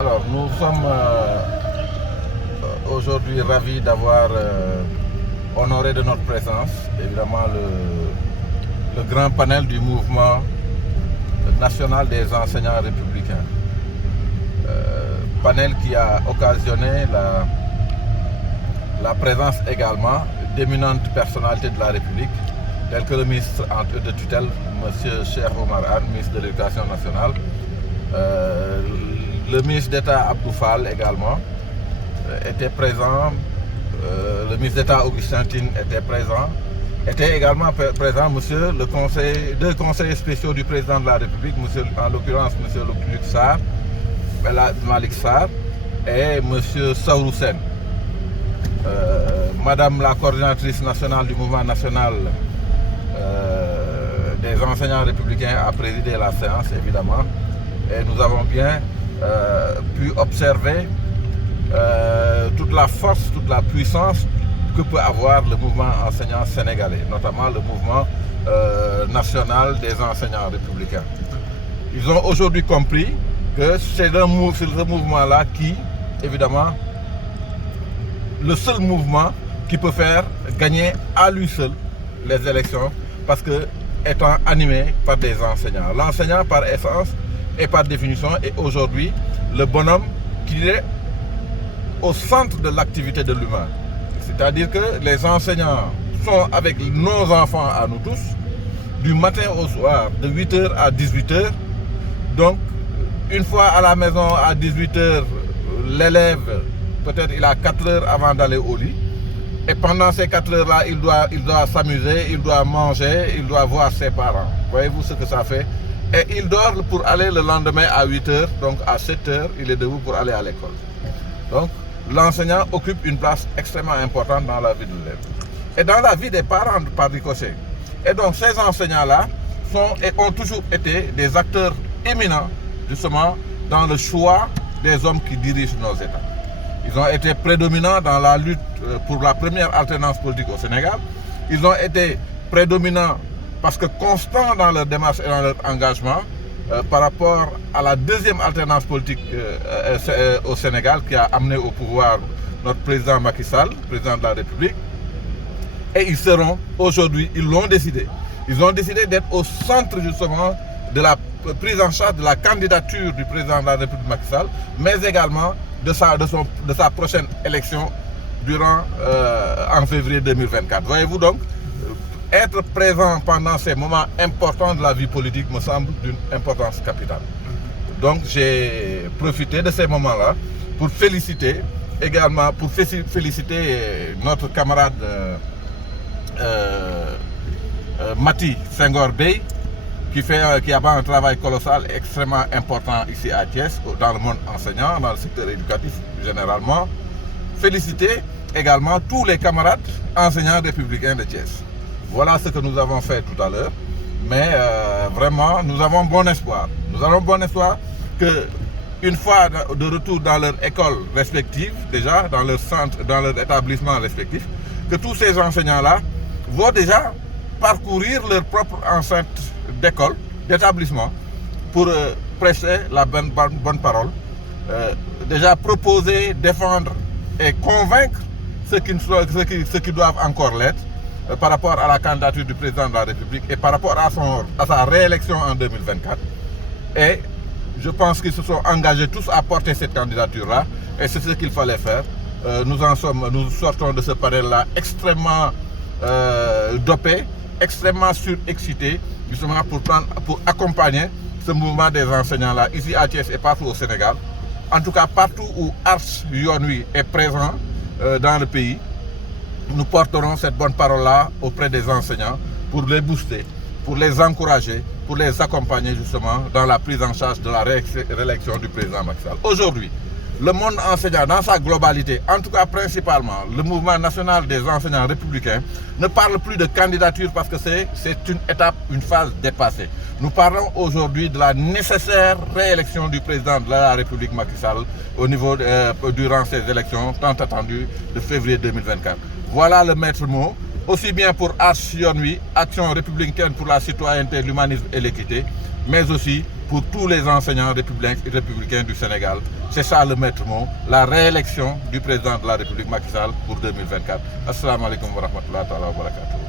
Alors, nous sommes aujourd'hui ravis d'avoir honoré de notre présence, évidemment, le grand panel du mouvement national des enseignants républicains. Panel qui a occasionné la présence également d'éminentes personnalités de la République, tels que le ministre de tutelle, M. Cheikh Oumar Anne, ministre de l'Éducation nationale, le ministre d'État Abdou Fall également était présent, le ministre d'État Augustin Tine était présent, était également présent monsieur deux conseillers spéciaux du président de la République, monsieur, en l'occurrence M. Luc Sarr, Malik Sarr et M. Saourou Sen. Madame la coordinatrice nationale du mouvement national des enseignants républicains a présidé la séance évidemment et nous avons bien pu observer toute la force, toute la puissance que peut avoir le mouvement enseignant sénégalais, notamment le mouvement national des enseignants républicains. Ils ont aujourd'hui compris que c'est ce mouvement-là qui, évidemment, le seul mouvement qui peut faire gagner à lui seul les élections parce que étant animé par des enseignants. L'enseignant par essence et par définition est aujourd'hui le bonhomme qui est au centre de l'activité de l'humain. C'est-à-dire que les enseignants sont avec nos enfants à nous tous, du matin au soir, de 8h à 18h. Donc, une fois à la maison à 18h, l'élève, peut-être il a 4 heures avant d'aller au lit. Et pendant ces 4 heures-là, il doit s'amuser, il doit manger, il doit voir ses parents. Voyez-vous ce que ça fait? Et il dort pour aller le lendemain à 8 heures, donc à 7 heures, il est debout pour aller à l'école. Donc, l'enseignant occupe une place extrêmement importante dans la vie de l'élève. Et dans la vie des parents par ricochet. Et donc, ces enseignants-là ont toujours été des acteurs éminents, justement, dans le choix des hommes qui dirigent nos États. Ils ont été prédominants dans la lutte pour la première alternance politique au Sénégal. Ils ont été prédominants parce que constants dans leur démarche et dans leur engagement par rapport à la deuxième alternance politique au Sénégal qui a amené au pouvoir notre président Macky Sall, président de la République. Et ils seront aujourd'hui, ils l'ont décidé. Ils ont décidé d'être au centre justement de la prise en charge de la candidature du président de la République Macky Sall, mais également de sa prochaine élection en février 2024. Voyez-vous donc, être présent pendant ces moments importants de la vie politique me semble d'une importance capitale. Donc j'ai profité de ces moments-là pour féliciter également, notre camarade Mati Senghor Bey, qui a un travail colossal, extrêmement important ici à Thiès, dans le monde enseignant, dans le secteur éducatif généralement. Féliciter également tous les camarades enseignants républicains de Thiès. Voilà ce que nous avons fait tout à l'heure, mais vraiment, nous avons bon espoir. Nous avons bon espoir que, une fois de retour dans leur école respective, déjà dans leur centre, dans leur établissement respectif, que tous ces enseignants-là vont déjà parcourir leur propre enceinte d'école, d'établissement, pour prêcher la bonne parole, déjà proposer, défendre et convaincre ceux qui doivent encore l'être par rapport à la candidature du président de la République et par rapport à sa réélection en 2024. Et je pense qu'ils se sont engagés tous à porter cette candidature-là et c'est ce qu'il fallait faire. Nous sortons de ce panel-là extrêmement dopé, extrêmement surexcité, justement pour accompagner ce mouvement des enseignants-là, ici à Thiès et partout au Sénégal. En tout cas, partout où Arche Yonoui est présent dans le pays, nous porterons cette bonne parole-là auprès des enseignants pour les booster, pour les encourager, pour les accompagner justement dans la prise en charge de la réélection du président Macky Sall. Aujourd'hui, le monde enseignant dans sa globalité, en tout cas principalement le mouvement national des enseignants républicains, ne parle plus de candidature parce que c'est une étape, une phase dépassée. Nous parlons aujourd'hui de la nécessaire réélection du président de la République Macky Sall durant ces élections tant attendues de février 2024. Voilà le maître mot. aussi bien pour Action républicaine pour la citoyenneté, l'humanisme et l'équité, mais aussi pour tous les enseignants républicains du Sénégal. C'est ça le maître mot, la réélection du président de la République Macky Sall pour 2024. Assalamu alaikum wa rahmatullahi wa barakatuh.